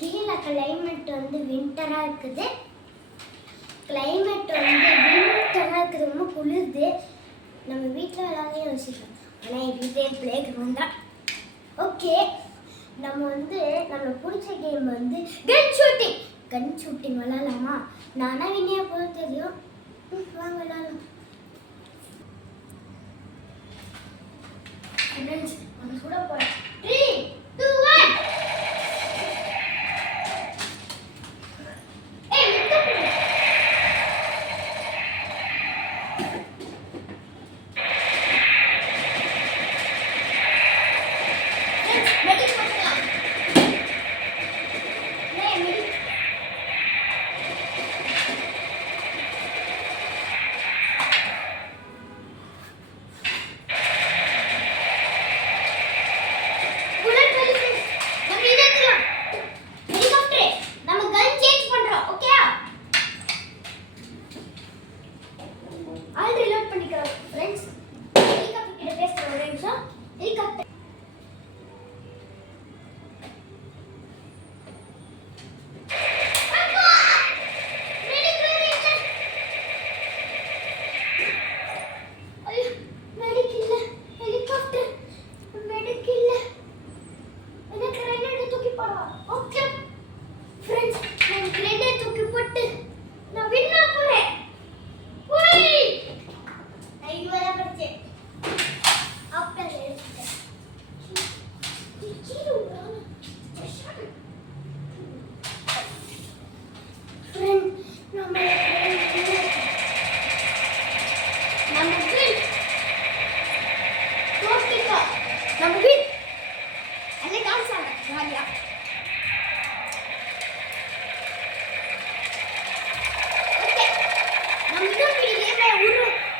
கீழே கிளைமேட் வந்து வின்டராக இருக்குது. கிளைமேட் வந்து வின்டராக இருக்குது, ரொம்ப குளிருது. நம்ம வீட்டில் விளாட்றதே யோசிக்கிறோம், ஆனால் என் வீட்டே பிளே கிரவுண்ட் தான். ஓகே, நம்ம வந்து நம்ம பிடிச்ச கேம் வந்து கன் ஷூட்டிங் விளாட்லாமா? நானா வினியா போல தெரியும். வாங்க விளாட்லாம். நம்ம கூட போகிறேன். 3, 2, 1.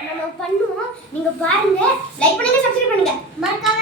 நம்ம பண்ணுவோம். நீங்க பாருங்க, லைக் பண்ணுங்க, சப்ஸ்கிரைப் பண்ணுங்க, மறக்காம